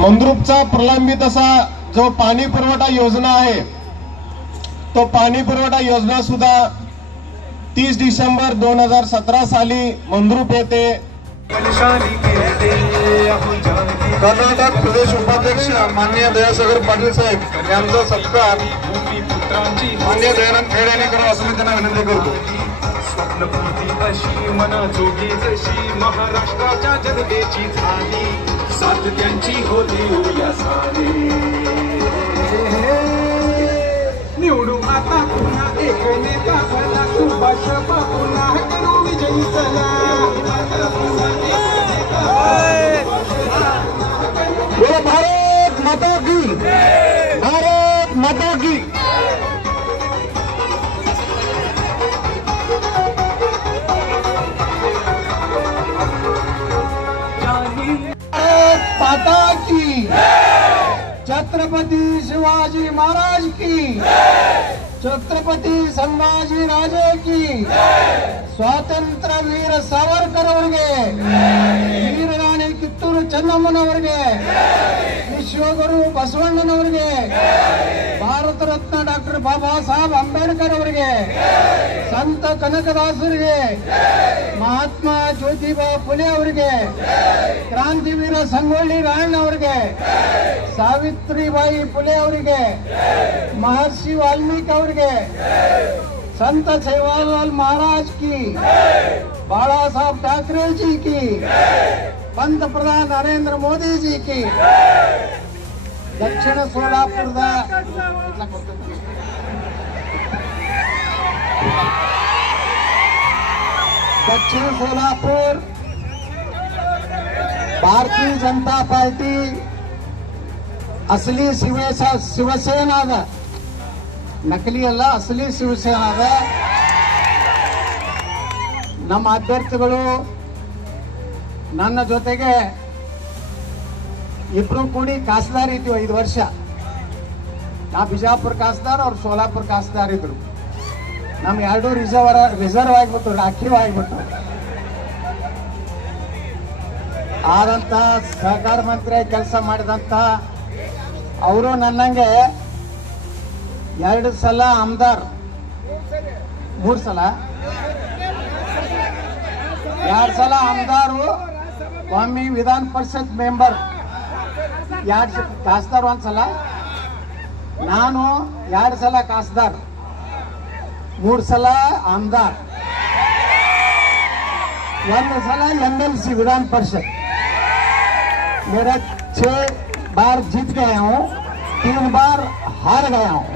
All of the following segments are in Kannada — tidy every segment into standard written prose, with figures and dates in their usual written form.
मंद्रुपचा प्रलंबित असा जो पाणी पुरवठा योजना आहे तो पाणी पुरवठा योजना सुद्धा 30 डिसेंबर 2017 साली मंद्रुप येथे कर्नाटक प्रदेश उपाध्यक्ष माननीय दयासागर पाटील साहेब यांचा सत्कार माननीय दयानंद खेड यांनी करावा असं मी त्यांना विनंती करतो. स्वप्नपूर्ती अशी मनाजोगी जशी महाराष्ट्राच्या जनतेची झाली साथ त्यांची होती उया सारे निवडू आता पुन्हा एक नेता भला सुभाष पुन्हा करू विजयी चला भारत माता की भारत माता की माता की छत्रपति शिवाजी महाराज की छत्रपति संभाजी राजे की स्वातंत्र्य वीर सावरकर ಅವರಿಗೆ ವೀರರಾಣಿ ಕಿತ್ತೂರು ಚೆನ್ನಮ್ಮನವರಿಗೆ ವಿಶ್ವಗುರು ಬಸವಣ್ಣನವರಿಗೆ ಭಾರತ ರತ್ನ ಡಾಕ್ಟರ್ ಬಾಬಾ ಸಾಹೇಬ್ ಅಂಬೇಡ್ಕರ್ ಅವರಿಗೆ ಸಂತ ಕನಕದಾಸರಿಗೆ ಮಹಾತ್ಮ ಜ್ಯೋತಿಬಾ ಫುಲೆ ಅವರಿಗೆ ಕ್ರಾಂತಿವೀರ ಸಂಗೊಳ್ಳಿ ರಾಯಣ್ಣ ಅವರಿಗೆ ಸಾವಿತ್ರಿಬಾಯಿ ಫುಲೆ ಅವರಿಗೆ महर्षि वाल्मीकि ಅವರಿಗೆ संत सेवालाल महाराज की बाला साहब ठाकरे जी की पंत प्रधान नरेंद्र मोदी जी की दक्षिण सोलापुರದ दक्षिण सोलापुर भारतीय जनता पार्टी असली शिवसेना नकली अಲ್ಲ असली ಶಿವಸೇನಾದ ನಮ್ಮ ಅಭ್ಯರ್ಥಿಗಳು ನನ್ನ ಜೊತೆಗೆ ಇಬ್ರು ಕೂಡಿ ಕಾಸ್ದಾರ್ ಇದ್ವಿ 5 ವರ್ಷ. ನಾ ಬಿಜಾಪುರ ಕಾಸ್ದಾರ್ ಅವ್ರು ಸೋಲಾಪುರ ಕಾಸ್ದಾರ್ ಇದ್ರು. ನಮ್ಮ ಎರಡು ರಿಸರ್ವ್ ಆಗಿಬಿಟ್ಟು ರಾಖೀವ್ ಆಗಿಬಿಟ್ಟು ಆದಂತ ಸಹಕಾರ ಮಂತ್ರಿ ಕೆಲಸ ಮಾಡಿದಂತ ಅವರು ನನ್ನಂಗೆ 2 ಸಲ ಆಮದಾರ್ 3 ಸಲ 2 ಸಲ ಆಮದಾರು ಒಮ್ಮೆ ವಿಧಾನ ಪರಿಷತ್ ಮೆಂಬರ್ 2 ಕಾಸ್ದಾರ್ 1 ಸಲ ನಾನು 2 ಸಲ ಕಾಸ್ದಾರ್ 3 ಸಲ ಆಮದಾರ್ 1 सला एमएलसी विधान परिषद मेरा 6 बार जीत गया हूँ 3 बार हार गया हूँ.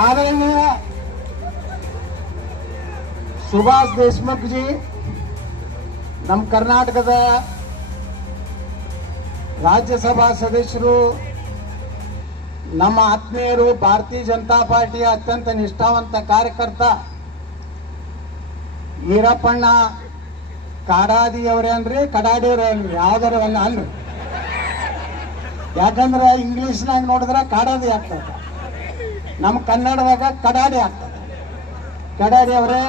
आदरणीय सुभाष देशमुख जी नम कर्नाटकದ राज्यसभा सदस्यರು ನಮ್ಮ ಆತ್ಮೀಯರು ಭಾರತೀಯ ಜನತಾ ಪಾರ್ಟಿಯ ಅತ್ಯಂತ ನಿಷ್ಠಾವಂತ ಕಾರ್ಯಕರ್ತ ಈರಪ್ಪಣ್ಣ ಕಾಡಾದಿ ಅವರೇ ಅನ್ರಿ ಕಡಾಡಿಯವರೇ ಅನ್ರಿ ಯಾವ್ದಾರ ಅನ್ರಿ ಯಾಕಂದ್ರೆ ಇಂಗ್ಲಿಷ್ನಾಗ ನೋಡಿದ್ರೆ ಕಾಡಾದಿ ಆಗ್ತದೆ ನಮ್ಮ ಕನ್ನಡದಾಗ ಕಡಾಡಿ ಆಗ್ತದೆ. ಕಡಾಡಿ ಅವರೇ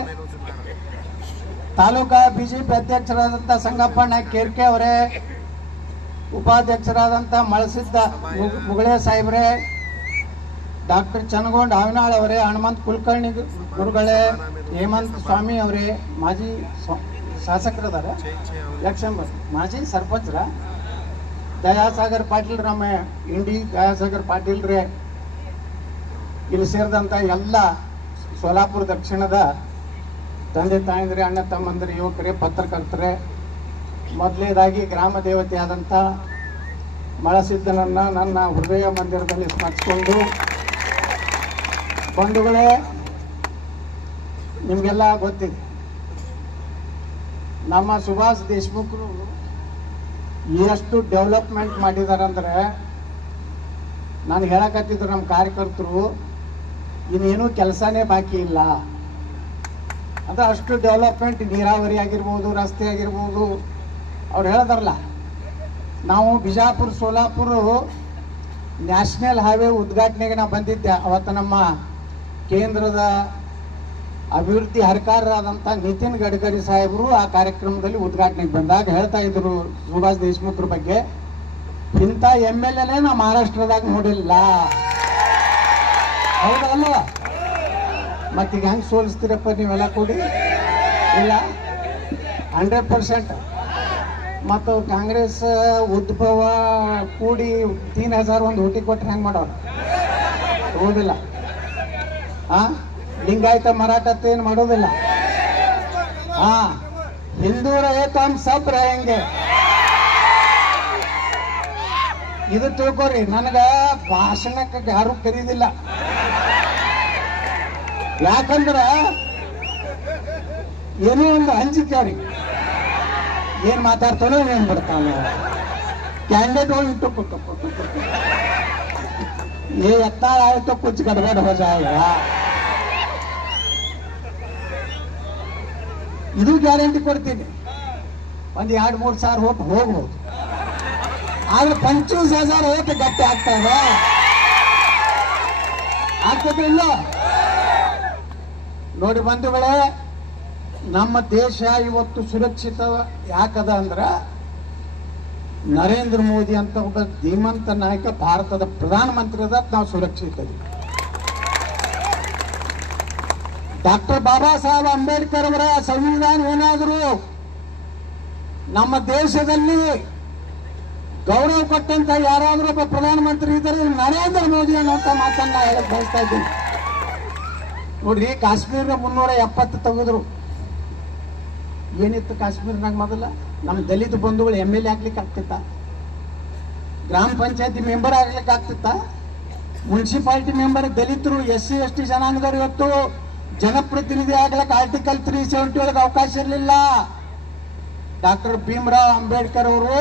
ತಾಲೂಕಾ ಬಿಜೆಪಿ ಅಧ್ಯಕ್ಷರಾದಂಥ ಸಂಗಪ್ಪಣ್ಣ ಕೇರ್ಕೆ ಅವರೇ ಉಪಾಧ್ಯಕ್ಷರಾದಂಥ ಮಳಸಿದ್ದ ಮುಗಳೇ ಸಾಹೇಬ್ರೆ ಡಾಕ್ಟರ್ ಚನ್ನಗೊಂಡ ಹಾವಿನಾಳ್ ಅವರೇ ಹನುಮಂತ ಕುಲಕರ್ಣಿ ಗುರುಗಳೇ ಹೇಮಂತ್ ಸ್ವಾಮಿ ಅವರೇ ಮಾಜಿ ಶಾಸಕರದಾರ ಲಕ್ಷಂಬರ್ ಮಾಜಿ ಸರ್ಪಂಚರ ದಯಾಸಾಗರ್ ಪಾಟೀಲ್ ನಮ್ಮ ಇಂಡಿ ದಯಾಸಾಗರ್ ಪಾಟೀಲ್ ರೇ ಇಲ್ಲಿ ಸೇರಿದಂಥ ಎಲ್ಲ ಸೋಲಾಪುರ ದಕ್ಷಿಣದ ತಂದೆ ತಾಯಂದ್ರೆ ಅಣ್ಣ ತಮ್ಮಂದ್ರೆ ಯುವಕರೇ ಪತ್ರಕರ್ತರೇ ಮೊದಲನೇದಾಗಿ ಗ್ರಾಮ ದೇವತೆ ಆದಂಥ ಮಳಸಿದ್ದನನ್ನ ನನ್ನ ಹೃದಯ ಮಂದಿರದಲ್ಲಿ ಸ್ಮರಿಸಿಕೊಂಡು ಬಂಧುಗಳೇ ನಿಮಗೆಲ್ಲ ಗೊತ್ತಿದೆ ನಮ್ಮ ಸುಭಾಷ್ ದೇಶಮುಖರು ಎಷ್ಟು ಡೆವಲಪ್ಮೆಂಟ್ ಮಾಡಿದಾರಂದ್ರೆ ನಾನು ಹೇಳಕತ್ತಿದ್ರು ನಮ್ಮ ಕಾರ್ಯಕರ್ತರು ಇನ್ನೇನು ಕೆಲಸನೇ ಬಾಕಿ ಇಲ್ಲ ಅಂದ್ರೆ ಅಷ್ಟು ಡೆವಲಪ್ಮೆಂಟ್ ನೀರಾವರಿ ಆಗಿರ್ಬೋದು ರಸ್ತೆ ಆಗಿರ್ಬೋದು ಅವ್ರು ಹೇಳಿದಾರಲ್ಲ. ನಾವು ಬಿಜಾಪುರ ಸೋಲಾಪುರ ನ್ಯಾಷನಲ್ ಹೈವೇ ಉದ್ಘಾಟನೆಗೆ ನಾವು ಬಂದಿದ್ದೆ. ಅವತ್ತು ನಮ್ಮ ಕೇಂದ್ರದ ಅಭಿವೃದ್ಧಿ ಹರಕಾರರಾದಂಥ ನಿತಿನ್ ಗಡ್ಕರಿ ಸಾಹೇಬರು ಆ ಕಾರ್ಯಕ್ರಮದಲ್ಲಿ ಉದ್ಘಾಟನೆಗೆ ಬಂದಾಗ ಹೇಳ್ತಾ ಇದ್ರು ಸುಭಾಷ್ ದೇಶಮುಖರ ಬಗ್ಗೆ. ಇಂಥ MLA ನಾವು ಮಹಾರಾಷ್ಟ್ರದಾಗ ನೋಡಿಲ್ಲ. ಹೌದಲ್ಲ? ಮತ್ತೀಗ ಹೆಂಗೆ ಸೋಲಿಸ್ತೀರಪ್ಪ ನೀವೆಲ್ಲ ಕೂಡಿ? ಇಲ್ಲ, 100%. ಮತ್ತು ಕಾಂಗ್ರೆಸ್ ಉದ್ಭವ ಕೂಡಿ 3000 ಒಂದು ಓಟಿ ಕೊಟ್ಟರೆ ಹೆಂಗೆ ಮಾಡೋರು? ಹೋಗುದಿಲ್ಲ. ಲಿಂಗಾಯತ ಮರಾಠ ಏನು ಮಾಡೋದಿಲ್ಲ. ಹಿಂದೂ ರಹೇ ತೋ ಹಮ್ ಸಬ್ रहेंगे. ಇದು ತಿಳ್ಕೊರಿ, ನನಗ ಭಾಷಣಕ್ಕೆ ಯಾರು ಕರೀದಿಲ್ಲ. ಯಾಕಂದ್ರ ಏನೋ ಒಂದು ಅಂಜಿಕೆ ಅವ್ರಿಗೆ, ಏನ್ ಮಾತಾಡ್ತಾನೋ ಏನ್ ಬಿಡ್ತಾನೋ. ಕ್ಯಾಂಡಿಡೇಟ್ ಹೋಗಿ ये इतना आए तो कुछ गड़बड़ हो जाएगा. ಇದು ಗ್ಯಾರಂಟಿ ಕೊಡ್ತೀನಿ, ಒಂದು 2-3 ಸಾವಿರ ಹೋಗಿ ಹೋಗ್ಬೋದು. ಆದ್ರೆ 25,000 ಓಟ್ ಗಟ್ಟಿ ಆಗ್ತಾ ಇದೆ. ಆಗ್ತದಿಲ್ಲ ನೋಡಿ ಬಂಧುಗಳೇ, ನಮ್ಮ ದೇಶ ಇವತ್ತು ಸುರಕ್ಷಿತ ಯಾಕದ ಅಂದ್ರ ನರೇಂದ್ರ ಮೋದಿ ಅಂತ ಒಬ್ಬ ಧೀಮಂತ ನಾಯಕ ಭಾರತದ ಪ್ರಧಾನಮಂತ್ರಿ ಅದ, ನಾವು ಸುರಕ್ಷಿತ ಇದೀವಿ. ಡಾಕ್ಟರ್ ಬಾಬಾ ಸಾಹೇಬ್ ಅಂಬೇಡ್ಕರ್ ಅವರ ಸಂವಿಧಾನ ಏನಾದರೂ ನಮ್ಮ ದೇಶದಲ್ಲಿ ಗೌರವ ಕೊಟ್ಟಂತ ಯಾರಾದ್ರೂ ಒಬ್ಬ ಪ್ರಧಾನಮಂತ್ರಿ ಇದ್ದಾರೆ ನರೇಂದ್ರ ಮೋದಿ ಅನ್ನುವಂತ ಮಾತನ್ನ ಹೇಳಕ್ ಬಯಸ್ತಾ ಇದ್ದೀನಿ. ನೋಡ್ರಿ, ಕಾಶ್ಮೀರ 370 ತೆಗೆದ್ರು. ಏನಿತ್ತು ಕಾಶ್ಮೀರ್ನಾಗ? ಮೊದಲ ನಮ್ಮ ದಲಿತ ಬಂಧುಗಳು MLA ಆಗ್ಲಿಕ್ಕೆ ಆಗ್ತಿತ್ತ? ಗ್ರಾಮ ಪಂಚಾಯತಿ ಮೆಂಬರ್ ಆಗ್ಲಿಕ್ಕೆ ಆಗ್ತಿತ್ತ? ಮುನ್ಸಿಪಾಲಿಟಿ ಮೆಂಬರ್ ದಲಿತರು SC ST ಜನಾಂಗದವರು ಇವತ್ತು ಜನಪ್ರತಿನಿಧಿ ಆಗ್ಲಿಕ್ಕೆ ಆರ್ಟಿಕಲ್ 370 ಒಳಗೆ ಅವಕಾಶ ಇರಲಿಲ್ಲ. ಡಾಕ್ಟರ್ ಭೀಮರಾವ್ ಅಂಬೇಡ್ಕರ್ ಅವರು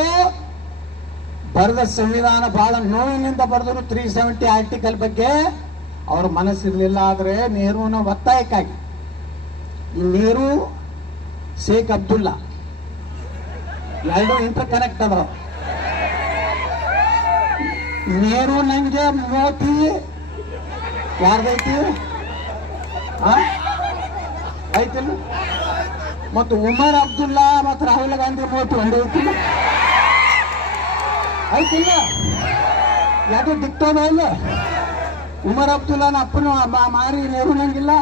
ಬರೆದ ಸಂವಿಧಾನ ಬಹಳ ನೋವಿನಿಂದ ಬರೆದರು. 370 ಆರ್ಟಿಕಲ್ ಬಗ್ಗೆ ಅವ್ರ ಮನಸ್ಸಿರಲಿಲ್ಲ. ಆದರೆ ನೆಹರೂನ ಒತ್ತಾಯಕ್ಕಾಗಿ ಈ ನೆಹರು ಶೇಖ್ ಅಬ್ದುಲ್ಲಾ ಎರಡು ಇಂಟರ್ ಕನೆಕ್ಟ್ ಅದಾವ. ನೆಹರು ನಂಗೆ ಮೋತಿ ಯಾರ್ದೈತಿ? ಐತಿಲ್ಲ. ಮತ್ತು ಉಮರ್ ಅಬ್ದುಲ್ಲಾ ಮತ್ತು ರಾಹುಲ್ ಗಾಂಧಿ ಮೋತಿ ಒಂದೈತಿಲ್ಲ, ಐತಿಲ್ಲ. ಯಾವುದು ದಿಕ್ತೋದ ಇಲ್ಲ? ಉಮರ್ ಅಬ್ದುಲ್ಲಾನ ಅಪ್ಪನ ಮಾರಿ ನೆಹರು ನಂಗಿಲ್ಲ.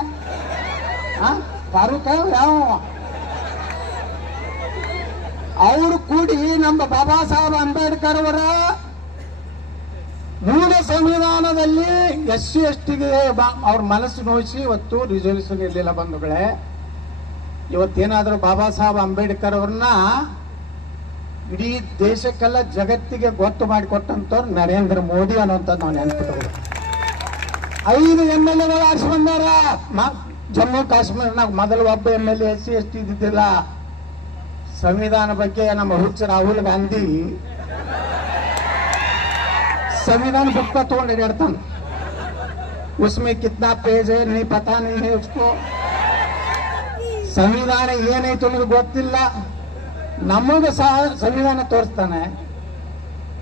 ಫಾರೂಕ್ ಯಾವ ಅವರು ಕೂಡಿ ನಮ್ಮ ಬಾಬಾ ಸಾಹೇಬ್ ಅಂಬೇಡ್ಕರ್ ಅವರ ಮೂಲ ಸಂವಿಧಾನದಲ್ಲಿ SC STಗೆ ಅವ್ರ ಮನಸ್ಸು ನೋಯಿಸಿ ಇವತ್ತು ರಿಸರ್ವೇಶನ್ ಇರಲಿಲ್ಲ. ಬಂಧುಗಳೇ, ಇವತ್ತೇನಾದ್ರೂ ಬಾಬಾ ಸಾಹೇಬ್ ಅಂಬೇಡ್ಕರ್ ಅವ್ರನ್ನ ಇಡೀ ದೇಶಕ್ಕೆಲ್ಲ ಜಗತ್ತಿಗೆ ಗೊತ್ತು ಮಾಡಿಕೊಟ್ಟಂತವ್ರು ನರೇಂದ್ರ ಮೋದಿ ಅನ್ನುವಂಥದ್ದು ನಾವು ನೆನಪಿಟ್ಟವರು. 5 MLAಗಳು ಆರಿಸಿ ಬಂದಾರ. ಜಮ್ಮು ಕಾಶ್ಮೀರ್ನಾಗ ಮೊದಲು ಒಬ್ಬ MLA SC ST ಇದ್ದಿದ್ದಿಲ್ಲ. ಸಂವಿಧಾನ ಬಗ್ಗೆ ನಮ್ಮ ಹುಚ್ಚ ರಾಹುಲ್ ಗಾಂಧಿ संविधान बुक का तोड़ अड़ता, उसमें कितना पेज है नहीं पता नहीं है उसको. संविधान ಏನೈತೆ ಅನ್ನೋದು ಗೊತ್ತಿಲ್ಲ. ನಮಗೆ ಸಂವಿಧಾನ ತೋರಿಸ್ತಾನೆ.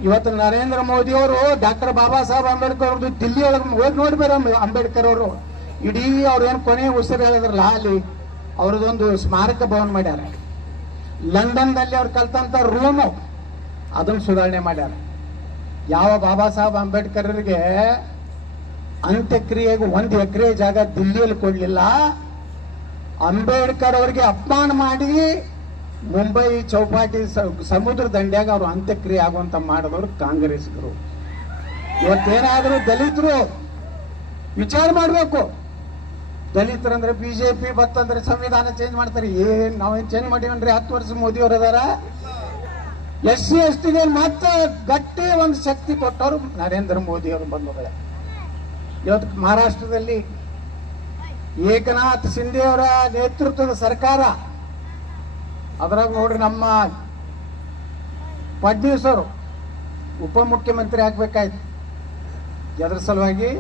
ಇವತ್ತು ನರೇಂದ್ರ ಮೋದಿ ಅವರು ಡಾಕ್ಟರ್ ಬಾಬಾ ಸಾಹೇಬ್ ಅಂಬೇಡ್ಕರ್ ಅವ್ರದ್ದು ದಿಲ್ಲಿ ಒಳಗೆ ಹೋಗಿ ನೋಡ್ಬೇರ. ಅಂಬೇಡ್ಕರ್ ಅವರು ಇಡೀ ಅವ್ರು ಏನು ಕೊನೆ ಉಸಿರು ಹೇಳಿದ್ರಲ್ಲ, ಅಲ್ಲಿ ಅವ್ರದ್ದೊಂದು ಸ್ಮಾರಕ ಭವನ ಮಾಡ್ಯಾರ. ಲಂಡನ್ದಲ್ಲಿ ಅವ್ರು ಕಲ್ತಂತ ರೂಮು ಅದನ್ನು ಸುಧಾರಣೆ ಮಾಡ್ಯಾರ. ಯಾವ ಬಾಬಾ ಸಾಹೇಬ್ ಅಂಬೇಡ್ಕರ್ಗೆ ಅಂತ್ಯಕ್ರಿಯೆಗೆ 1 ಎಕರೆ ಜಾಗ ದಿಲ್ಲಿಯಲ್ಲಿ ಕೊಡ್ಲಿಲ್ಲ. ಅಂಬೇಡ್ಕರ್ ಅವರಿಗೆ ಅಪಮಾನ ಮಾಡಿ ಮುಂಬೈ ಚೌಪಾಟಿ ಸಮುದ್ರ ದಂಡ್ಯಾಗ ಅವರು ಅಂತ್ಯಕ್ರಿಯೆ ಆಗುವಂತ ಮಾಡಿದವರು ಕಾಂಗ್ರೆಸ್ಗರು. ಇವತ್ತೇನಾದ್ರೂ ದಲಿತರು ವಿಚಾರ ಮಾಡಬೇಕು. ದಲಿತರಂದ್ರೆ BJP ಬತ್ತಂದ್ರೆ ಸಂವಿಧಾನ ಚೇಂಜ್ ಮಾಡ್ತಾರೆ. ಏನ್ ನಾವೇನ್ ಚೇಂಜ್ ಮಾಡಿವನ್ರಿ? 10 ವರ್ಷ ಮೋದಿ ಅವರು ಅದಾರ. SC STಗೆ ಮತ್ತೆ ಗಟ್ಟಿ ಒಂದು ಶಕ್ತಿ ಕೊಟ್ಟವರು ನರೇಂದ್ರ ಮೋದಿ ಅವರು ಬಂಧುಗಳೇ. ಇವತ್ತು ಮಹಾರಾಷ್ಟ್ರದಲ್ಲಿ ಏಕನಾಥ್ ಶಿಂದೆ ಅವರ ನೇತೃತ್ವದ ಸರ್ಕಾರ, ಅದರಾಗ ನೋಡ್ರಿ ನಮ್ಮ ಫಡ್ನವೀಸ್ ಅವರು ಉಪಮುಖ್ಯಮಂತ್ರಿ ಆಗ್ಬೇಕಾಯ್ತು. ಎದ್ರ ಸಲುವಾಗಿ?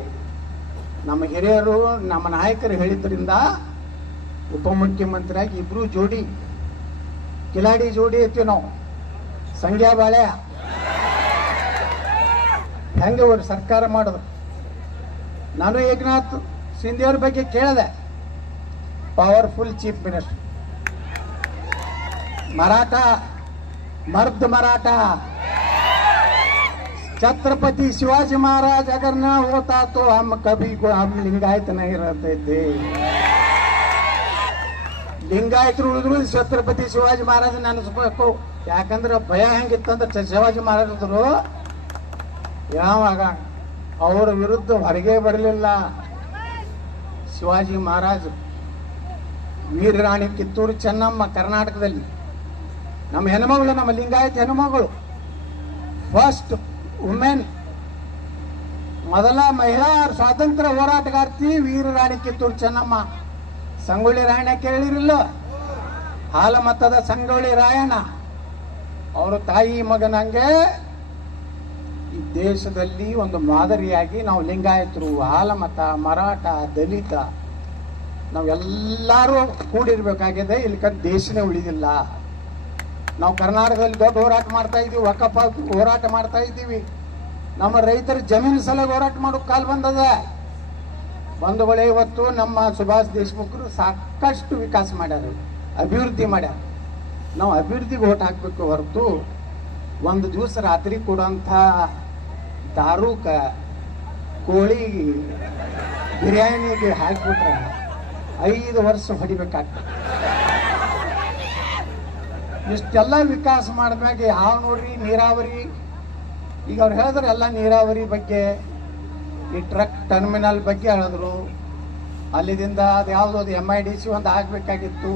ನಮ್ಮ ಹಿರಿಯರು ನಮ್ಮ ನಾಯಕರು ಹೇಳಿದ್ರಿಂದ ಉಪಮುಖ್ಯಮಂತ್ರಿ ಆಗಿ ಇಬ್ರು ಜೋಡಿ ಕಿಲಾಡಿ ಜೋಡಿ ಐತಿ ನಾವು. ಸಂಗ್ಯಾ ಬಾಳೆ ಹೆಂಗೆ ಅವರು ಸರ್ಕಾರ ಮಾಡಿದ್ರು. ನಾನು ಏಕನಾಥ್ ಶಿಂದೆ ಅವ್ರ ಬಗ್ಗೆ ಕೇಳಿದೆ. ಪವರ್ಫುಲ್ ಚೀಫ್ ಮಿನಿಸ್ಟರ್, ಮರಾಠ ಮರ್ದ್ ಮರಾಠ छत्रपति शिवाजी महाराज अगर ना होता तो हम कभी को हम लिंगायत नहीं रहते थे. ಲಿಂಗಾಯತರು ಉಳಿದ್ರು ಛತ್ರಪತಿ ಶಿವಾಜಿ ಮಹಾರಾಜ ನೆನೆಸ್ಬೇಕು. ಯಾಕಂದ್ರೆ ಭಯ ಹೆಂಗಿತ್ತಂದ್ರೆ ಶಿವಾಜಿ ಮಹಾರಾಜರು ಯಾವಾಗ ಅವರ ವಿರುದ್ಧ ಹೊರಗೆ ಬರಲಿಲ್ಲ. ಶಿವಾಜಿ ಮಹಾರಾಜ್ ವೀರರಾಣಿ ಕಿತ್ತೂರು ಚೆನ್ನಮ್ಮ ಕರ್ನಾಟಕದಲ್ಲಿ ನಮ್ಮ ಹೆಣ್ಮಗಳು, ನಮ್ಮ ಲಿಂಗಾಯತ ಹೆಣ್ಮಗಳು, ಫಸ್ಟ್ ವುಮೆನ್, ಮೊದಲ ಮಹಿಳಾ ಸ್ವಾತಂತ್ರ್ಯ ಹೋರಾಟಗಾರ್ತಿ ವೀರರಾಣಿ ಕಿತ್ತೂರು ಚೆನ್ನಮ್ಮ. ಸಂಗೊಳ್ಳಿ ರಾಯಣ್ಣ ಕೇಳಿರಲಿಲ್ಲ, ಹಾಲಮತದ ಸಂಗೊಳ್ಳಿ ರಾಯಣ್ಣ. ಅವರು ತಾಯಿ ಮಗನಂಗೆ ಈ ದೇಶದಲ್ಲಿ ಒಂದು ಮಾದರಿಯಾಗಿ ನಾವು ಲಿಂಗಾಯತರು, ಹಾಲಮತ, ಮರಾಠ, ದಲಿತ ನಾವೆಲ್ಲರೂ ಕೂಡಿರ್ಬೇಕಾಗಿದೆ. ಇಲ್ಲಿ ದೇಶನೇ ಉಳಿದಿಲ್ಲ. ನಾವು ಕರ್ನಾಟಕದಲ್ಲಿ ದೊಡ್ಡ ಹೋರಾಟ ಮಾಡ್ತಾ ಇದ್ದೀವಿ, ವಕಫ್ ಹೋರಾಟ ಮಾಡ್ತಾ ಇದ್ದೀವಿ. ನಮ್ಮ ರೈತರ ಜಮೀನು ಸಲ ಹೋರಾಟ ಮಾಡೋಕೆ ಕಾಲ ಬಂದದ. ಬಂಧುಗಳೇ, ಇವತ್ತು ನಮ್ಮ ಸುಭಾಷ್ ದೇಶಮುಖರು ಸಾಕಷ್ಟು ವಿಕಾಸ ಮಾಡ್ಯಾರ, ಅಭಿವೃದ್ಧಿ ಮಾಡ್ಯಾರ. ನಾವು ಅಭಿವೃದ್ಧಿಗೆ ಓಟ್ ಹಾಕಬೇಕು ಹೊರತು ಒಂದು ದಿವಸ ರಾತ್ರಿ ಕೊಡುವಂಥ ದಾರುಕ ಕೋಳಿ ಬಿರಿಯಾನಿಗೆ ಹಾಕಿಬಿಟ್ರೆ 5 ವರ್ಷ ಹೊಡಿಬೇಕಾಗ್ತದೆ. ಇಷ್ಟೆಲ್ಲ ವಿಕಾಸ ಮಾಡಿದ್ಮ್ಯಾಗ ಯಾವ ನೋಡ್ರಿ ನೀರಾವರಿ, ಈಗ ಅವ್ರು ಹೇಳಿದ್ರೆ ಎಲ್ಲ ನೀರಾವರಿ ಬಗ್ಗೆ, ಈ ಟ್ರಕ್ ಟರ್ಮಿನಲ್ ಬಗ್ಗೆ ಹೇಳಿದ್ರು. ಅಲ್ಲಿದಿಂದ ಅದು ಯಾವುದೋ ಅದು MIDC ಒಂದು ಆಗಬೇಕಾಗಿತ್ತು.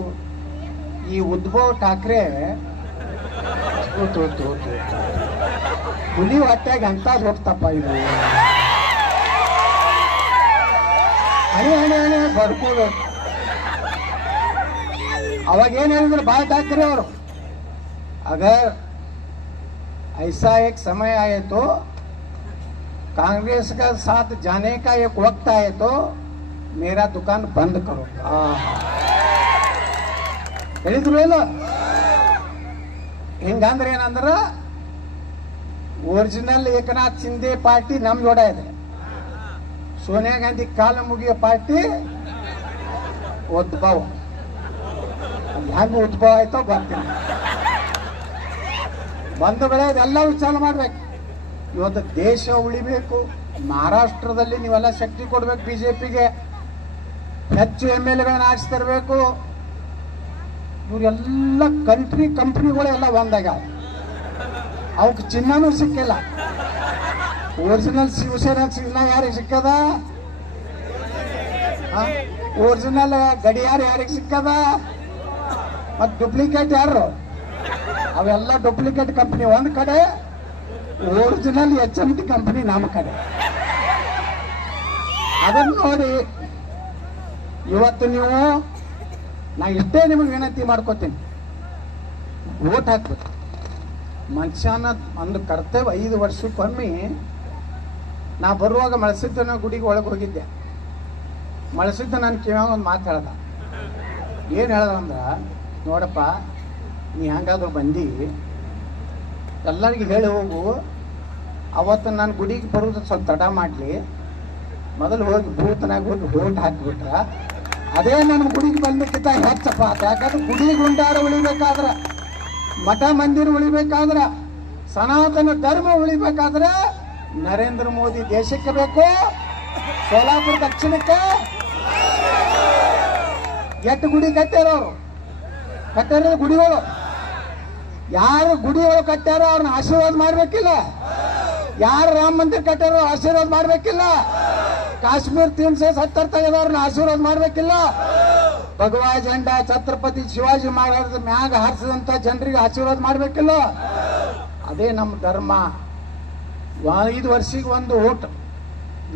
ಈ ಉದ್ಭವ್ ಠಾಕ್ರೆ ಹುಲಿ ಹೊಟ್ಟೆಗೆ ಅಂತ ಹೊಡ್ತಪ್ಪ ಇದು. ಹಣೆ ಹಣೆ ಹಣೆ ಬರ್ಕೋಬೇಕು. ಅವಾಗ ಏನು ಹೇಳಿದ್ರು ಬಾಳ್ ಠಾಕ್ರೆ ಅವರು, अगर ऐसा एक समय आए तो कांग्रेस का साथ जाने का एक वक्त आए तो मेरा दुकान बंद करो. ಹೇಳಿದ್ರು ಇಲ್ಲ. ಹಿಂಗಂದ್ರೆ ಏನಂದ್ರೆ ಒರಿಜಿನಲ್ ಏಕನಾಥ್ ಶಿಂದೆ ಪಾರ್ಟಿ ನಮ್ ಜೋಡ ಇದೆ, ಸೋನಿಯಾ ಗಾಂಧಿ ಕಾಲ ಮುಗಿಯೋ ಪಾರ್ಟಿ ಉದ್ಭವ. ಹೆಂಗ ಉದ್ಭವ ಆಯ್ತೋ ಬರ್ತೀನಿ. ಬಂಧುಗಳೇ, ಇದೆಲ್ಲ ವಿಚಾರ ಮಾಡ್ಬೇಕು. ಇವತ್ತು ದೇಶ ಉಳಿಬೇಕು. ಮಹಾರಾಷ್ಟ್ರದಲ್ಲಿ ನೀವೆಲ್ಲ ಶಕ್ತಿ ಕೊಡ್ಬೇಕು, ಬಿಜೆಪಿಗೆ ಹೆಚ್ಚು MLAಗಳನ್ನ ಆರಿಸಿ ತರಬೇಕು. ಇವರೆಲ್ಲ ಕಂಪ್ನಿಗಳು ಎಲ್ಲ ಒಂದಾಗ್ಯಾವ. ಅವಕ್ಕೆ ಚಿನ್ನನೂ ಸಿಕ್ಕಿಲ್ಲ. ಒರಿಜಿನಲ್ ಶಿವಸೇನಾ ಚಿನ್ನ ಯಾರಿಗೆ ಸಿಕ್ಕದ? ಒರಿಜಿನಲ್ ಗಡಿಯಾರ ಯಾರಿಗೆ ಸಿಕ್ಕದ? ಮತ್ತು ಡೂಪ್ಲಿಕೇಟ್ ಯಾರು? ಅವೆಲ್ಲ ಡೂಪ್ಲಿಕೇಟ್ ಕಂಪ್ನಿ ಒಂದ್ ಕಡೆ, ಒರಿಜಿನಲ್ HMT ಕಂಪ್ನಿ ನಮ್ಮ ಕಡೆ. ಅದನ್ನು ನೋಡಿ ಇವತ್ತು ನೀವು, ನಾ ಇಷ್ಟೇ ನಿಮಗೆ ವಿನಂತಿ ಮಾಡ್ಕೋತೀನಿ, ವೋಟ್ ಹಾಕ್ಬೇಕು. ಮನುಷ್ಯನ ಒಂದು ಕರ್ತವ್ಯ. 5 ವರ್ಷಕ್ಕೊಮ್ಮೆ ನಾ ಬರುವಾಗ ಮಳಸಿದ್ದನ ಗುಡಿಗೆ ಒಳಗೆ ಹೋಗಿದ್ದೆ. ಮಳಸಿದ್ದ ನಾನು ಕಿವ್ಯಾಗ ಒಂದು ಮಾತು ಹೇಳ್ದ. ಏನು ಹೇಳ್ದ ಅಂದ್ರೆ, ನೋಡಪ್ಪ ನೀ ಹೆಂಗಾದ್ರು ಬಂದು ಎಲ್ಲರಿಗೆ ಹೇಳಿ ಹೋಗು, ಅವತ್ತು ನಾನು ಗುಡಿಗೆ ಬರೋದು ಸ್ವಲ್ಪ ತಡ ಮಾಡಲಿ, ಮೊದಲು ಹೋಗಿ ಭೂತನಾಗ ಹೋಗಿ ಓಟ್ ಹಾಕಿಬಿಟ್ರ ಅದೇ ನನ್ನ ಗುಡಿಗೆ ಬಂದಕ್ಕಿಂತ ಹೆಚ್ಚಪ್ಪ. ಯಾಕಂದ್ರೆ ಗುಡಿ ಗುಂಡಾರ ಉಳಿಬೇಕಾದ್ರೆ, ಮಠ ಮಂದಿರ ಉಳಿಬೇಕಾದ್ರೆ, ಸನಾತನ ಧರ್ಮ ಉಳಿಬೇಕಾದ್ರೆ ನರೇಂದ್ರ ಮೋದಿ ದೇಶಕ್ಕೆ ಬೇಕು. ಸೋಲಾಪುರ ದಕ್ಷಿಣಕ್ಕೆ ಎಷ್ಟು ಗುಡಿ ಕಟ್ಟ್ಯಾರವರು, ಕಟ್ಟಾರ ಗುಡಿಗಳು. ಯಾರು ಗುಡಿಗಳು ಕಟ್ಟಾರೋ ಅವ್ರನ್ನ ಆಶೀರ್ವಾದ ಮಾಡ್ಬೇಕಿಲ್ಲ? ಯಾರು ರಾಮ ಮಂದಿರ ಕಟ್ಟಾರೋ ಆಶೀರ್ವಾದ ಮಾಡ್ಬೇಕಿಲ್ಲ? ಕಾಶ್ಮೀರ್ 370 ತೆಗೆದವ್ರನ್ನ ಆಶೀರ್ವಾದ ಮಾಡ್ಬೇಕಿಲ್ಲ? ಭಗವಾ ಜೆಂಡಾ ಛತ್ರಪತಿ ಶಿವಾಜಿ ಮಹಾರಾಜರ ಮ್ಯಾಗ ಹಾರಿಸಿದಂತ ಜನರಿಗೆ ಆಶೀರ್ವಾದ ಮಾಡ್ಬೇಕಿಲ್ಲ? ಅದೇ ನಮ್ಮ ಧರ್ಮ. 5 ವರ್ಷಕ್ಕೆ ಒಂದು ಓಟ್.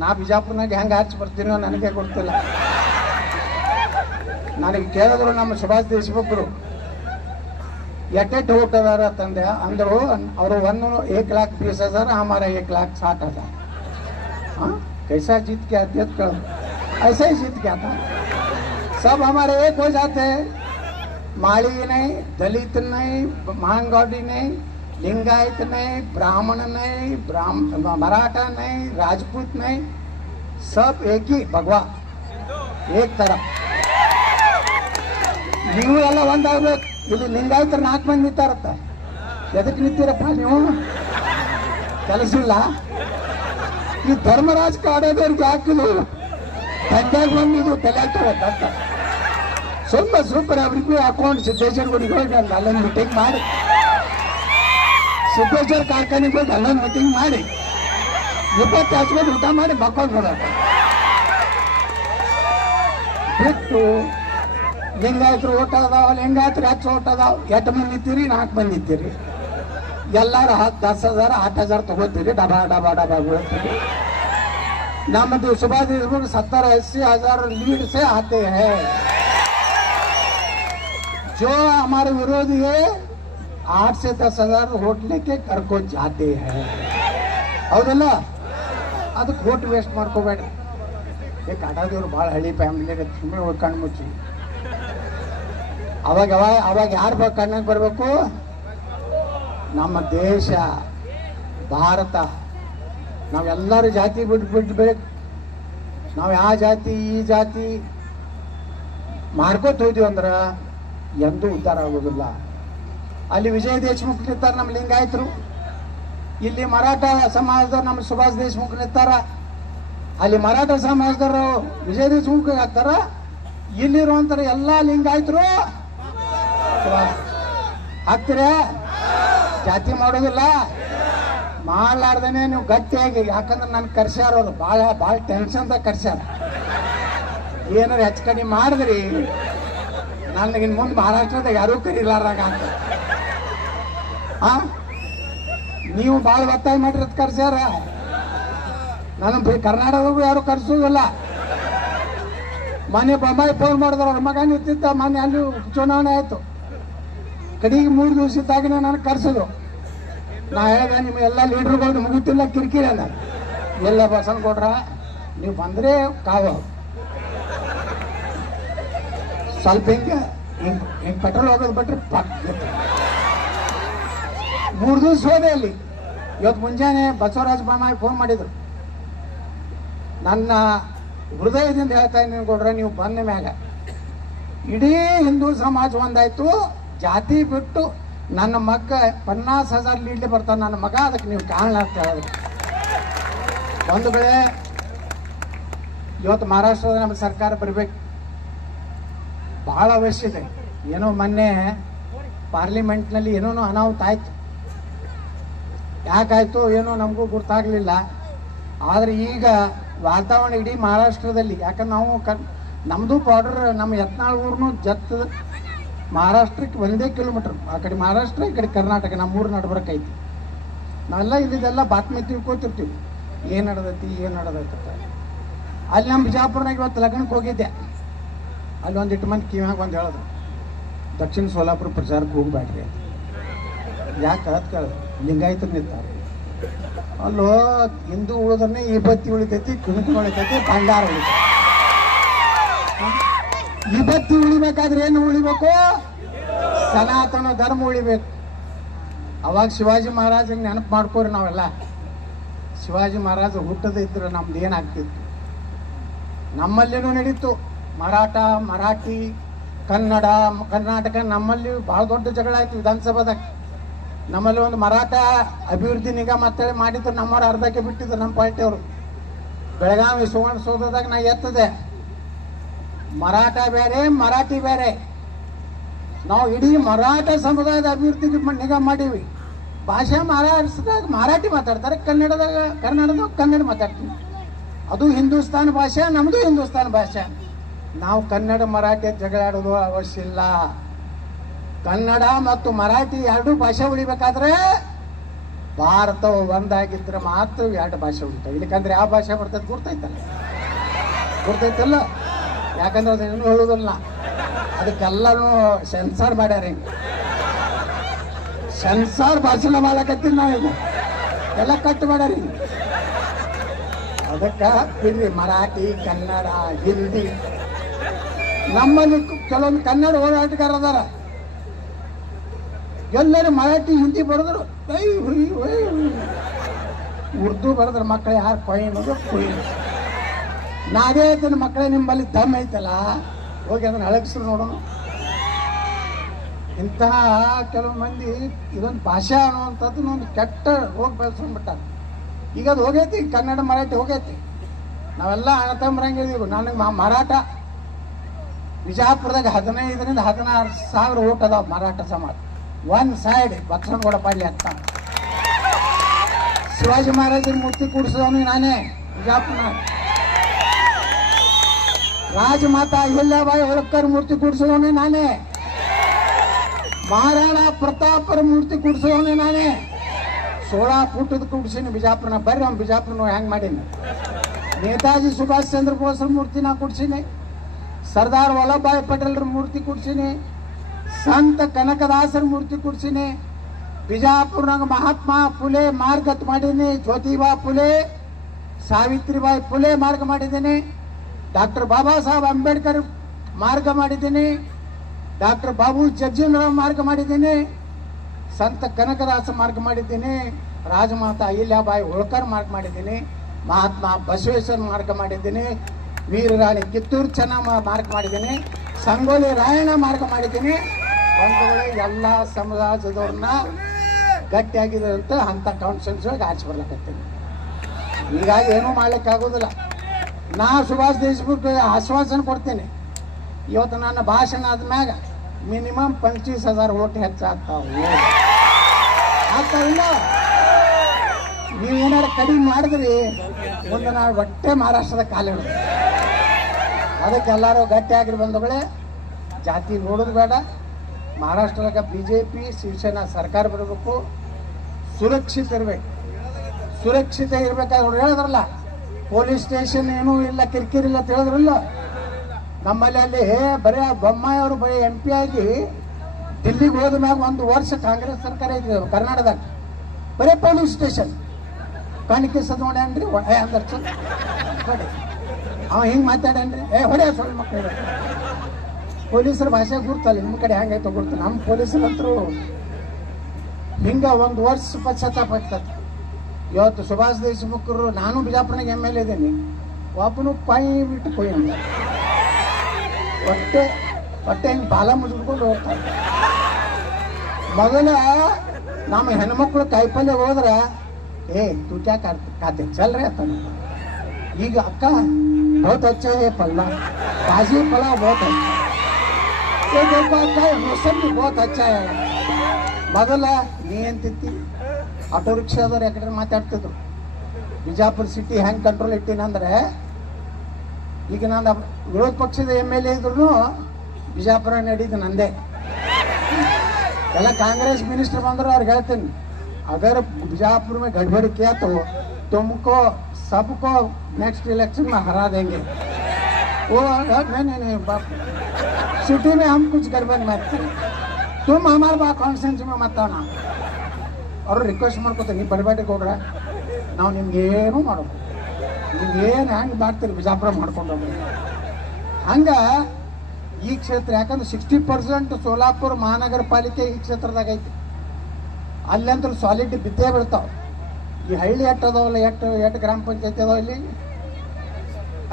ನಾ ಬಿಜಾಪುರ್ನಾಗ ಹೆಂಗೆ ಹಾರಿಸಿ ಬರ್ತೀನೋ ನನಗೆ ಗೊತ್ತಿಲ್ಲ. ನನಗೆ ಕೇಳಿದ್ರು ನಮ್ಮ ಸುಭಾಷ್ ದೇಶಮುಖರು, ಎಟ್ಟೆಟ್ಟು ಓಟ್ ಅದಾರ ತಂದೆ अंदर और 1,20,000 हमारा 1,60,000. हाँ, कैसा जीत के अध्यक्ष कर, ऐसा ही जीत गया था. सब हमारे एक हो जाते हैं. माली नहीं, दलित नहीं, महांगौडी नहीं, लिंगायत नहीं, ब्राह्मण नहीं, मराठा नहीं, राजपूत नहीं, सब एक ही भगवा, एक तरफ. ನೀವು ಎಲ್ಲ ಒಂದಾಗ್ಬೇಕು. ಇದು ಲಿಂಗಾಯತರ 4 ಮಂದಿ ನಿಂತಾರತ್ತ. ಎದಕ್ಕೆ ನಿಂತೀರಪ್ಪ ನೀವು? ಕೆಲಸ ಇಲ್ಲ. ಈ ಧರ್ಮರಾಜ್ ಕಾಡೋದವ್ರಿಗೆ ಹಾಕಿದ್ರು ತಂದೆಗೆ ಬಂದಿದ್ದು ತಲೆ ಅಂತ ಸ್ವಲ್ಪ ಸೂಪರ್ ಅವ್ರಿಗೂ ಅಕೌಂಟ್ ಸಿದ್ದೇಶ್ವರ ಗುಡಿಗೆ ಹೋಗಿ ಅಲ್ಲೊಂದು ಮೀಟಿಂಗ್ ಮಾಡಿ, ಸಿದ್ದೇಶ್ವರ ಕಾರ್ಖಾನೆಗೆ ಹೋಗಿ ಅಲ್ಲೊಂದು ಮೀಟಿಂಗ್ ಮಾಡಿ 20 ಹಚ್ಕೊಂಡು ಊಟ ಮಾಡಿ ಮಕ್ಕಳು ನೋಡೋದು ಬಿಟ್ಟು ಲಿಂಗಾಯತರು ಓಟ್ ಅದಾವ, ಲಿಂಗಾಯತರು ಹೆಚ್ಚು ಓಟ್ ಅದಾವ. 8 ಮಂದಿ ಇದ್ದೀರಿ, 4 ಮಂದಿ ಇದ್ದೀರಿ, ಎಲ್ಲಾರು 10,000 8,000 ತಗೋತೀರಿ, ಡಬಾ ಡಬಾ ಡಬಾ ಬೀಳ್ತೀರಿ. नम्बर सुबह 70-80 हजार लीड से आते हैं. जो हमारे विरोधी है 8 से 10 हजार वोट लेके घर को जाते हैं. ಹೌದಲ್ಲ? ಅದಕ್ಕೆ ವೋಟ್ ವೇಸ್ಟ್ ಮಾಡ್ಕೋಬೇಡ್ರಿ. ಈ ಕಾಟಾದವ್ರು ಭಾಳ ಹಳ್ಳಿ ಫ್ಯಾಮಿಲಿಗೆ ಸುಮ್ಮನೆ ಕಣ್ಣು ಮುಚ್ಚಿ ಅವಾಗ ಯಾರು ಕಣ್ಣಾಗ ಬರಬೇಕು? ನಮ್ಮ ದೇಶ ಭಾರತ. ನಾವೆಲ್ಲರೂ ಜಾತಿ ಬಿಡ್ಬೇಕು. ನಾವು ಯಾವ ಜಾತಿ ಈ ಜಾತಿ ಮಾಡ್ಕೋತ ಹೋದ್ವಿ ಅಂದ್ರೆ ಎಂದೂ ಉದ್ಧಾರ ಆಗೋದಿಲ್ಲ. ಅಲ್ಲಿ ವಿಜಯ ದೇಶಮುಖ್ ನಿಂತಾರ ನಮ್ಮ ಲಿಂಗಾಯತರು, ಇಲ್ಲಿ ಮರಾಠ ಸಮಾಜದವ್ರು ನಮ್ಮ ಸುಭಾಷ್ ದೇಶಮುಖ್ ನಿಂತಾರ, ಅಲ್ಲಿ ಮರಾಠ ಸಮಾಜದವರು ವಿಜಯ ದೇಶಮುಖ್ ಹಾಕ್ತಾರ, ಇಲ್ಲಿರುವಂತರ ಎಲ್ಲಾ ಲಿಂಗಾಯತರು ಹಾಕ್ತೀರ. ಜಾತಿ ಮಾಡೋದಿಲ್ಲ, ಮಾಡ್ಲಾರ್ದೇನೆ ನೀವು ಗಟ್ಟಿಯಾಗಿ. ಯಾಕಂದ್ರೆ ನನ್ ಕರ್ಸ್ಯಾರ ಅವ್ರು ಭಾಳ ಟೆನ್ಷನ್ದಾಗ ಕರ್ಸ್ಯಾರ. ಏನಾರು ಹೆಚ್ಚು ಕಡಿಮೆ ಮಾಡಿದ್ರಿ ನನಗಿನ್ ಮುಂದೆ ಮಹಾರಾಷ್ಟ್ರದಾಗ ಯಾರೂ ಕರೀಲಾರ್ದಾಗ ಅಂತ. ನೀವು ಭಾಳ ಒತ್ತಾಯ ಮಾಡಿರೋದು ಕರ್ಸ್ಯಾರ. ನಾನು ಕರ್ನಾಟಕದಾಗೂ ಯಾರು ಕರ್ಸೋದಿಲ್ಲ. ಮೊನ್ನೆ ಬೊಂಬಾಯಿ ಫೋನ್ ಮಾಡಿದ್ರು, ಅವ್ರ ಮಗ ನಿಂತಿದ್ದ. ಮೊನ್ನೆ ಅಲ್ಲಿ ಚುನಾವಣೆ ಆಯ್ತು, ಕಡೆಗೆ 3 ದಿವಸದಾಗಿನ ನನಗೆ ಕರ್ಸೋದು. ನಾ ಹೇಳಿದೆ ನಿಮ್ಗೆಲ್ಲ ಲೀಡರ್ಗಳು ಮುಗಿತಿಲ್ಲ ಕಿರಿಕಿರಿ ಅಲ್ಲ. ಎಲ್ಲ ಬಸನ್ ಕೊಡ್ರ ನೀವು ಬಂದ್ರೆ ಕಾವು ಸ್ವಲ್ಪ ಹಿಂಗೆ ಪೆಟ್ರೋಲ್ ಹೋಗೋದು ಬಿಟ್ರೆ ಪಕ್ 3 ದಿವಸ ಹೋದೆ ಅಲ್ಲಿ. ಇವತ್ತು ಮುಂಜಾನೆ ಬಸವರಾಜ ಬೊಮ್ಮಾಯಿ ಫೋನ್ ಮಾಡಿದ್ರು. ನನ್ನ ಹೃದಯದಿಂದ ಹೇಳ್ತಾ ಇದ್ದೀನಿ ಕೊಡ್ರ, ನೀವು ಬಂದ ಮ್ಯಾಗ ಇಡೀ ಹಿಂದೂ ಸಮಾಜ ಒಂದಾಯ್ತು. ಜಾತಿ ಬಿಟ್ಟು ನನ್ನ ಮಗ 50,000 ಲೀಡ್ಲಿ ಬರ್ತಾನೆ ನನ್ನ ಮಗ, ಅದಕ್ಕೆ ನೀವು ಕಾರಣ ಅಂತ ಹೇಳಿದ್ರು. ಒಂದು ವೇಳೆ ಇವತ್ತು ಮಹಾರಾಷ್ಟ್ರದ ನಮ್ಮ ಸರ್ಕಾರ ಬರಬೇಕು, ಬಹಳ ಅವಶ್ಯ ಇದೆ. ಏನೋ ಮೊನ್ನೆ ಪಾರ್ಲಿಮೆಂಟ್ನಲ್ಲಿ ಏನೋ ಅನಾಹುತ ಆಯ್ತು. ಯಾಕಾಯ್ತು ಏನೋ ನಮಗೂ ಗೊತ್ತಾಗಲಿಲ್ಲ. ಆದರೆ ಈಗ ವಾತಾವರಣ ಇಡೀ ಮಹಾರಾಷ್ಟ್ರದಲ್ಲಿ, ಯಾಕಂದ್ರೆ ನಾವು ನಮ್ಮದು ಬಾರ್ಡರ್, ನಮ್ಮ ಯತ್ನಾಳ್ ಊರ್ನು ಜತ್ ಮಹಾರಾಷ್ಟ್ರಕ್ಕೆ 1 ಕಿಲೋಮೀಟರ್. ಆ ಕಡೆ ಮಹಾರಾಷ್ಟ್ರ, ಈ ಕಡೆ ಕರ್ನಾಟಕ, ನಮ್ಮ ಊರು ನಡ್ಬರ್ಕೈತಿ. ನಾವೆಲ್ಲ ಇಲ್ಲಿದೆಲ್ಲ ಬಾತ್ಮಿ ತಿಳ್ಕೊತಿರ್ತೀವಿ, ಏನು ನಡೆದೈತಿ ಅಂತ. ಅಲ್ಲಿ ನಮ್ಮ ಬಿಜಾಪುರನಾಗ ಇವತ್ತು ಲಗ್ನಕ್ಕೆ ಹೋಗಿದ್ದೆ. ಅಲ್ಲಿ ಒಂದಿಟ್ಟು ಮಂದಿ ಕಿವ್ಯಾಗ ಒಂದು ಹೇಳಿದ್ರು, ದಕ್ಷಿಣ ಸೋಲಾಪುರ ಪ್ರಚಾರಕ್ಕೆ ಹೋಗ್ಬೇಡ್ರಿ ಅಂತ. ಯಾಕೆ ಅದು ಕೇಳಿದ್ರು, ಲಿಂಗಾಯತರು ನಿಂತಾರೆ. ಅಲ್ಲೋ ಹಿಂದೂ ಉಳಿದ್ರೆ ಈ ಬತ್ತಿ ಉಳಿತೈತಿ, ಕುಣಿತ ಉಳಿತೈತಿ, ಭಂಡಾರ ಉಳಿತೈತಿ. ಈ ಬತ್ತಿ ಉಳಿಬೇಕಾದ್ರೆ ಏನು ಉಳಿಬೇಕು? ಸನಾತನ ಧರ್ಮ ಉಳಿಬೇಕು. ಅವಾಗ ಶಿವಾಜಿ ಮಹಾರಾಜಂಗೆ ನೆನಪು ಮಾಡ್ಕೋರಿ. ನಾವೆಲ್ಲ ಶಿವಾಜಿ ಮಹಾರಾಜ ಹುಟ್ಟದ ಇದ್ರೆ ನಮ್ದು ಏನಾಗ್ತಿತ್ತು? ನಮ್ಮಲ್ಲಿನೂ ನಡೀತು ಮರಾಠ, ಮರಾಠಿ, ಕನ್ನಡ, ಕರ್ನಾಟಕ. ನಮ್ಮಲ್ಲಿ ಭಾಳ ದೊಡ್ಡ ಜಗಳ ಆಯ್ತು ವಿಧಾನಸಭಾದಾಗ. ನಮ್ಮಲ್ಲಿ ಒಂದು ಮರಾಠ ಅಭಿವೃದ್ಧಿ ನಿಗಮ ಅಂತೇಳಿ ಮಾಡಿದ್ರು, ನಮ್ಮವ್ರು ಅರ್ಧಕ್ಕೆ ಬಿಟ್ಟಿದ್ರು ನಮ್ಮ ಪಾರ್ಟಿಯವರು. ಬೆಳಗಾವಿ ಸುವರ್ಣಸೌಧದಾಗ ನಾ ಎತ್ತದೆ, ಮರಾಠ ಬೇರೆ ಮರಾಠಿ ಬೇರೆ. ನಾವು ಇಡೀ ಮರಾಠ ಸಮುದಾಯದ ಅಭಿವೃದ್ಧಿ ನಿಗಮ ಮಾಡೀವಿ. ಭಾಷೆ ಮಹಾರಾಷ್ಟ್ರದಾಗ ಮರಾಠಿ ಮಾತಾಡ್ತಾರೆ, ಕನ್ನಡದಾಗ ಕನ್ನಡ ಮಾತಾಡ್ತೀವಿ. ಅದು ಹಿಂದೂಸ್ತಾನ ಭಾಷೆ, ನಮ್ಮದು ಹಿಂದೂಸ್ತಾನ ಭಾಷೆ. ನಾವು ಕನ್ನಡ ಮರಾಠಿ ಜಗಳಾಡೋದು ಅವಶ್ಯ ಇಲ್ಲ. ಕನ್ನಡ ಮತ್ತು ಮರಾಠಿ 2 ಭಾಷೆ ಉಳಿಬೇಕಾದ್ರೆ ಭಾರತ ಒಂದಾಗಿದ್ರೆ ಮಾತ್ರ 2 ಭಾಷೆ ಉಳಿತಾವೆ. ಇಲ್ಲಕಂದ್ರೆ ಯಾವ ಭಾಷೆ ಬರ್ತದೆ ಗೊತ್ತೈತಲ್ಲ. ಯಾಕಂದ್ರೆ ಅದನ್ನು ಹೇಳೋದಿಲ್ಲ, ಅದಕ್ಕೆಲ್ಲರೂ ಸೆನ್ಸಾರ್ ಮಾಡ್ಯಾರ. ಸೆನ್ಸಾರ್ ಭಾಷಣ ಮಾಡಕತ್ತೀವಿ ನಾವೀಗ, ಎಲ್ಲ ಕಟ್ ಮಾಡ್ಯಾರ. ಅದಕ್ಕೆ ಬಿಡ್ರಿ, ಮರಾಠಿ, ಕನ್ನಡ, ಹಿಂದಿ. ನಮ್ಮಲ್ಲಿ ಕೆಲವೊಂದು ಕನ್ನಡ ಹೋರಾಟಗಾರ ಅದಾರ, ಎಲ್ಲರೂ ಮರಾಠಿ ಹಿಂದಿ ಬರೆದ್ರು, ಉರ್ದು ಬರೆದ್ರ ಮಕ್ಕಳು ಯಾರು ಕೊಯ್ಯೋದು ನಾವೇ ಹೇಳ್ತೇನೆ, ಮಕ್ಕಳೇ ನಿಮ್ಮಲ್ಲಿ ದಮ್ ಐತಲ್ಲ, ಹೋಗಿ ಅದನ್ನ ಅಳಗಿಸ್ರು ನೋಡೋಣ. ಇಂತಹ ಕೆಲವು ಮಂದಿ ಇದೊಂದು ಭಾಷೆ ಅನ್ನುವಂಥದ್ದು ಒಂದು ಕೆಟ್ಟ ರೋಗ ಬೆಳೆಸ್ಕೊಂಡ್ಬಿಟ್ಟಾರೆ. ಈಗ ಅದು ಹೋಗೈತಿ, ಕನ್ನಡ ಮರಾಠಿ ಹೋಗೈತಿ. ನಾವೆಲ್ಲ ಅಣ್ಣತಮ್ಮರಂಗಿದೀವಿ. ನನಗೆ ಮರಾಠ ವಿಜಾಪುರದಾಗ 15,000 to 16,000 ಓಟ್ ಅದಾವ ಮರಾಠ ಸಮಾಜ. ಒನ್ ಸೈಡ್ ಬಸವನಗೌಡ ಪಾಡ್ಲಿ ಅಂತ. ಶಿವಾಜಿ ಮಹಾರಾಜರ ಮೂರ್ತಿ ಕೂಡಿಸಿದವನು ನಾನೇ ವಿಜಾಪುರ. ರಾಜಮಾತಾ ಅಹಿಲ್ಯಾಬಾಯಿ ಹೋಳ್ಕರ್ ಮೂರ್ತಿ ಕೂಡಿಸಿದವನೇ ನಾನೇ. ಮಹಾರಾಣಾ ಪ್ರತಾಪರ ಮೂರ್ತಿ ಕೂಡಿಸಿದವನೇ ನಾನೇ. 16 ಫೂಟದ ಕೂಡಿಸಿನಿ ಬಿಜಾಪುರನ. ಬರ್ರಿ ಅವ್ನು ಬಿಜಾಪುರನ ಹೆಂಗ್ ಮಾಡೀನಿ. ನೇತಾಜಿ ಸುಭಾಷ್ ಚಂದ್ರ ಬೋಸ್ರ ಮೂರ್ತಿ ನಾ ಕೂಡಿಸಿನಿ. ಸರ್ದಾರ್ ವಲ್ಲಭಭಾಯಿ ಪಟೇಲ್ರ ಮೂರ್ತಿ ಕೂಡಿಸಿನಿ. ಸಂತ ಕನಕದಾಸರ ಮೂರ್ತಿ ಕೂಡಿಸಿನಿ. ಬಿಜಾಪುರನಾಗ ಮಹಾತ್ಮ ಫುಲೆ ಮಾರ್ಗ ಮಾಡೀನಿ. ಜ್ಯೋತಿಬಾ ಫುಲೆ, ಸಾವಿತ್ರಿಬಾಯಿ ಫುಲೆ ಮಾರ್ಗ ಮಾಡಿದ್ದೀನಿ. ಡಾಕ್ಟರ್ ಬಾಬಾ ಸಾಹೇಬ್ ಅಂಬೇಡ್ಕರ್ ಮಾರ್ಗ ಮಾಡಿದ್ದೀನಿ. ಡಾಕ್ಟರ್ ಬಾಬು ಜಗ್ಜೀವನರಾವ್ ಮಾರ್ಗ ಮಾಡಿದ್ದೀನಿ. ಸಂತ ಕನಕದಾಸ ಮಾರ್ಗ ಮಾಡಿದ್ದೀನಿ. ರಾಜಮಾತಾ ಅಹಿಲ್ಯಾಬಾಯಿ ಹೋಳ್ಕರ್ ಮಾರ್ಗ ಮಾಡಿದ್ದೀನಿ. ಮಹಾತ್ಮ ಬಸವೇಶ್ವರ ಮಾರ್ಗ ಮಾಡಿದ್ದೀನಿ. ವೀರರಾಣಿ ಕಿತ್ತೂರು ಚೆನ್ನಮ್ಮ ಮಾರ್ಗ ಮಾಡಿದ್ದೀನಿ. ಸಂಗೊಳ್ಳಿ ರಾಯಣ್ಣ ಮಾರ್ಗ ಮಾಡಿದ್ದೀನಿ. ಬಂಧುಗಳೇ, ಎಲ್ಲ ಸಮಾಜದವ್ರನ್ನ ಗಟ್ಟಿಯಾಗಿದೆ ಅಂತ ಅಂಥ ಕಾನ್ಸ್ಟಿಟ್ಯೂನ್ಸಿ ಒಳಗೆ ಆಚೆ ಬರ್ಲಕತ್ತೀನಿ. ಹೀಗಾಗಿ ಏನೂ ಮಾಡ್ಲಿಕ್ಕೆ ಆಗೋದಿಲ್ಲ. ನಾ ಸುಭಾಷ್ ದೇಶಮುಖ್ ಆಶ್ವಾಸನೆ ಕೊಡ್ತೀನಿ. ಇವತ್ತು ನನ್ನ ಭಾಷಣ ಆದ್ಮ್ಯಾಗ ಮಿನಿಮಮ್ 25,000 ಓಟ್ ಹೆಚ್ಚಾಗ್ತಾವಿಲ್ಲ. ನೀವೇನಾರು ಕಡಿಮೆ ಮಾಡಿದ್ರಿ ಮುಂದೆ ನಾವು ಒಟ್ಟೆ ಮಹಾರಾಷ್ಟ್ರದ ಕಾಲಿಡೋದು. ಅದಕ್ಕೆ ಎಲ್ಲರೂ ಗಟ್ಟಿಯಾಗಿರಿ ಬಂಧುಗಳೇ. ಜಾತಿ ನೋಡೋದು ಬೇಡ. ಮಹಾರಾಷ್ಟ್ರದಾಗ BJP ಶಿವಸೇನಾ ಸರ್ಕಾರ ಬರಬೇಕು. ಸುರಕ್ಷಿತ ಇರಬೇಕು. ಸುರಕ್ಷಿತ ಇರ್ಬೇಕಾದ್ರೆ ಅವ್ರು ಹೇಳಿದ್ರಲ್ಲ, ಪೊಲೀಸ್ ಸ್ಟೇಷನ್ ಏನೂ ಇಲ್ಲ, ಕಿರಿಕಿರಿ ಇಲ್ಲ ಅಂತ ಹೇಳಿದ್ರಲ್ಲ. ನಮ್ಮಲ್ಲಿ ಅಲ್ಲಿ ಬರೀ ಬೊಮ್ಮಾಯಿ ಅವರು ಬರೀ MP ಆಗಿ ದಿಲ್ಲಿಗೆ ಹೋದ ಮ್ಯಾಗ 1 ವರ್ಷ ಕಾಂಗ್ರೆಸ್ ಸರ್ಕಾರ ಐತಿ ಕರ್ನಾಟಕದಾಗ. ಬರೀ ಪೊಲೀಸ್ ಸ್ಟೇಷನ್ ಕಾಣಿಕೆ ನೋಡ್ಯಾನ್ರಿ ಅಂದರ್ಚ ನೋಡಿ. ಅವ ಹಿಂಗೆ ಮಾತಾಡೇನ್ರಿ, ಹೊಡೆ ಸುಳ್ಳು ಮಕ್ಕಳು. ಪೊಲೀಸರ ಭಾಷೆ ಗುರ್ತಲ್ಲ, ನಿಮ್ಮ ಕಡೆ ಹೆಂಗೈತೆ ಗುರ್ತು. ನಮ್ಮ ಪೊಲೀಸರಂತರೂ ಹಿಂಗೆ 1 ವರ್ಷ ಪಶ್ಚಾತ್ತಾಪ ಆಗ್ತದೆ. ಇವತ್ತು ಸುಭಾಷ್ ದೇಶಮುಖರು, ನಾನು ಬಿಜಾಪುರನಾಗ MLA ಇದ್ದೀನಿ, ಒಬ್ಬನು ಪಾಯಿ ಬಿಟ್ಟು ಕೊಯ್ ಅಂತ ಹೊಟ್ಟೆ ಹಿಂಗೆ ಬಾಲ ಮುಚ್ಕೊಂಡು ಹೋಗ್ತಾರೆ. ಮೊದಲ ನಮ್ಮ ಹೆಣ್ಮಕ್ಳು ಕಾಯಿಪಲ್ಯ ಹೋದ್ರೆ तू क्या खाते चल रहे था. ಈಗ ಅಕ್ಕ बहुत अच्छा है पल्ला, ताजी पला बहुत अच्छा. ये देखो अक्का मौसम भी बहुत अच्छा है. ಮೊದಲ ನೀ ಅಂತಿತ್ತಿ ಆಟೋ ರಿಕ್ಷಾದವ್ರು ಯಾಕಡೆ ಮಾತಾಡ್ತಿದ್ರು. ಬಿಜಾಪುರ ಸಿಟಿ ಹೆಂಗೆ ಕಂಟ್ರೋಲ್ ಇಟ್ಟಿನಂದ್ರೆ, ಈಗ ನಾನು ವಿರೋಧ ಪಕ್ಷದ MLA ಇದ್ರು ಬಿಜಾಪುರ ನಡೀದು ನಂದೇ. ಎಲ್ಲ ಕಾಂಗ್ರೆಸ್ ಮಿನಿಸ್ಟರ್ ಬಂದ್ರು ಅವ್ರಿಗೆ ಹೇಳ್ತೀನಿ, अगर बीजापुर में गड़बड़ किया तो तुमको सबको नेक्स्ट इलेक्शन में हरा देंगे. वो नहीं बाप, सिटी में हम कुछ गड़बड़ मत करें, तुम हमारे बात कॉन्स्टिट्यूंसी में मत आना. और रिक्वेस्ट ಮಾಡ್ಕೊತೀನಿ, ನೀವು ಬಡಬೇಡಿ ಕೊಡ್ರೆ, ನಾವು ನಿಮ್ಗೆ ಏನು ಮಾಡೋದು, ನೀವೇನು ಹೆಂಗೆ ಮಾಡ್ತೀರಿ ಬಿಜಾಪುರ ಮಾಡ್ಕೊಂಡು ಹೋಗ್ರಿ. ಹಂಗೆ ಈ ಕ್ಷೇತ್ರ ಯಾಕಂದ್ರೆ 60% ಸೋಲಾಪುರ ಮಹಾನಗರ ಪಾಲಿಕೆ ಈ ಕ್ಷೇತ್ರದಾಗ ಐತಿ. ಅಲ್ಲಂತೂ ಸಾಲಿಡ್ ಬಿದ್ದೇ ಬೀಳ್ತಾವ. ಈ ಹಳ್ಳಿ ಅದಾವಲ್ಲ, ಎಷ್ಟು ಗ್ರಾಮ ಪಂಚಾಯತಿ ಅದಾವ ಇಲ್ಲಿ?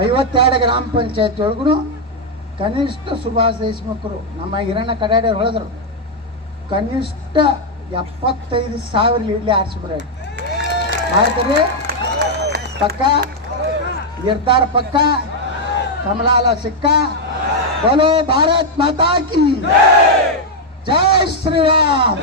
52 ಗ್ರಾಮ ಪಂಚಾಯತಿ ಒಳಗೂ ಕನಿಷ್ಠ ಸುಭಾಷ್ ದೇಶಮುಖರು ನಮ್ಮ ಹಿರಣ್ಣ ಕಡಾಡಿಯವ್ರು ಹೇಳಿದ್ರು, ಕನಿಷ್ಠ 75,000 ಲೀಡ್ಲಿ ಆರಿಸಿ ಬರ ಮಾಡ್ತೀರಿ. ಪಕ್ಕ ನಿರ್ಧಾರ ಪಕ್ಕ. ಕಮಲಾಲ ಸಿಕ್ಕ. ಬೋಲೋ ಭಾರತ್ ಮಾತಾ ಕಿ ಜೈ ಶ್ರೀರಾಮ್.